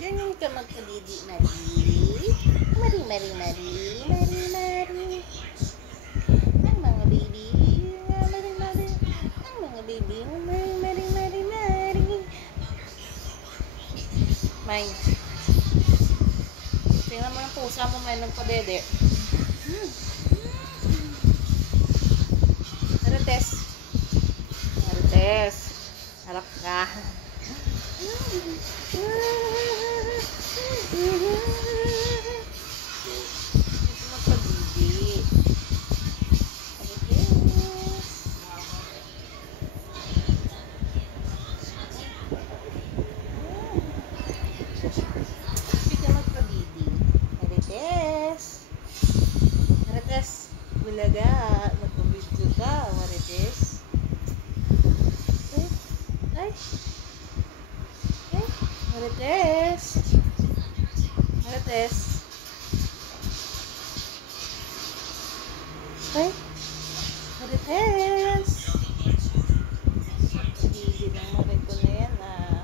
Ganyan ka magkalidi, Mari. Mari, Mari, Mari. Mari, Mari. Ang mga baby. Mari, Mari. Ang mga baby. Mari, Mari, Mari, Mari. May. Tingnan mo yung pusa mo, may nagpadede. Marites. Marites. Harap ka. Magpagidi. Sige magpagidi. Marites. Marites. Bulaga. Magpabidyo ka. Marites. Ay. Marites. Marites. Ay.